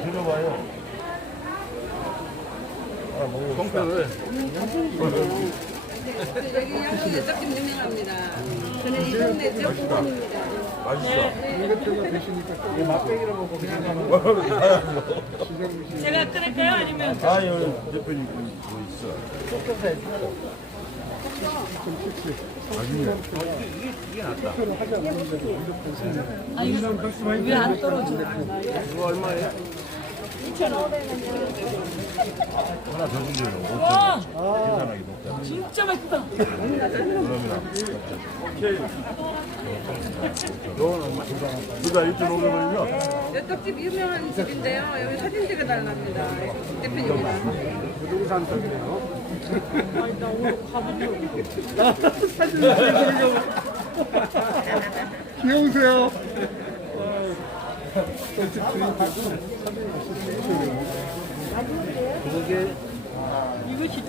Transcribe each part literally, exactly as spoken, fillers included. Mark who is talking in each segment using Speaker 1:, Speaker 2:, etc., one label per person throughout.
Speaker 1: 드셔봐요. 아, 먹는
Speaker 2: 똥뼈를.
Speaker 3: 여기 양쪽에 떡집 유명합니다. 저는 이 동네 지역공원입니다.
Speaker 1: 맛있어.
Speaker 4: 이것저것 드시니까 이 맛배기로 먹고 그냥 가면
Speaker 5: 제가 끓일까요? 아니면
Speaker 1: 아, 여기 대표님 뭐 있어.
Speaker 5: 아 이거 왜 안 떨어져?
Speaker 2: 이거 얼마예요?
Speaker 1: 하나 더 준대요.
Speaker 5: 와
Speaker 1: 괜찮하게 먹자.
Speaker 5: 진짜 맛있다.
Speaker 1: 그러면
Speaker 2: 이건 얼마?
Speaker 1: 그다 이천오백 원이면
Speaker 3: 이 떡집 유명한 집인데요. 여기 사진 찍어달랍니다. 대표님이랑.
Speaker 4: 부동산 쪽이네요. 귀여우세요.
Speaker 5: 이것이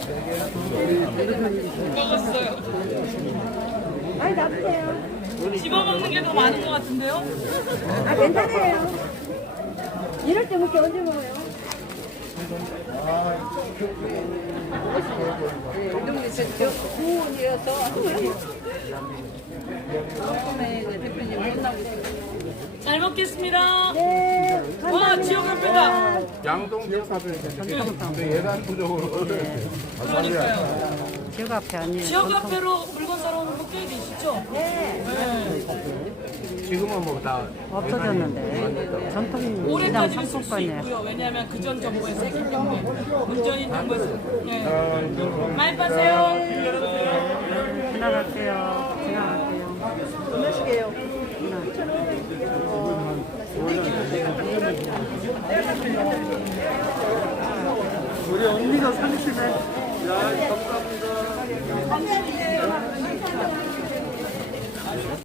Speaker 5: 먹었어요.
Speaker 6: 많이 놔주세요.
Speaker 5: 집어 먹는 게 더 많은 것 같은데요?
Speaker 6: 아, 괜찮아요. 이럴 때 먹게 언제 먹어요?
Speaker 3: 네, 이 동네 지역공원이어서 조금에 대표님 만나고 있어요.
Speaker 5: 잘 먹겠습니다.
Speaker 6: 네.
Speaker 5: 와
Speaker 6: 감사합니다.
Speaker 5: 지역 앞에다.
Speaker 2: 양동 지역사회 예산 부족으로.
Speaker 5: 그러니까요.
Speaker 6: 지역 앞에 아니에요.
Speaker 5: 지역 앞에로 물건 사러 오는 거 꽤 계시죠?
Speaker 6: 네.
Speaker 2: 지금은 뭐 다
Speaker 6: 없어졌는데. 전통 시장
Speaker 5: 오래까지 쓸 수
Speaker 6: 상품권이에요.
Speaker 5: 있고요. 왜냐하면 그전 정부의 세금 때문에 문전인 정부에서. 네. 많이 파세요.
Speaker 6: 지나갈게요. 지나갈게요.
Speaker 3: 몇시게요?
Speaker 4: 우리 언니가 삼십에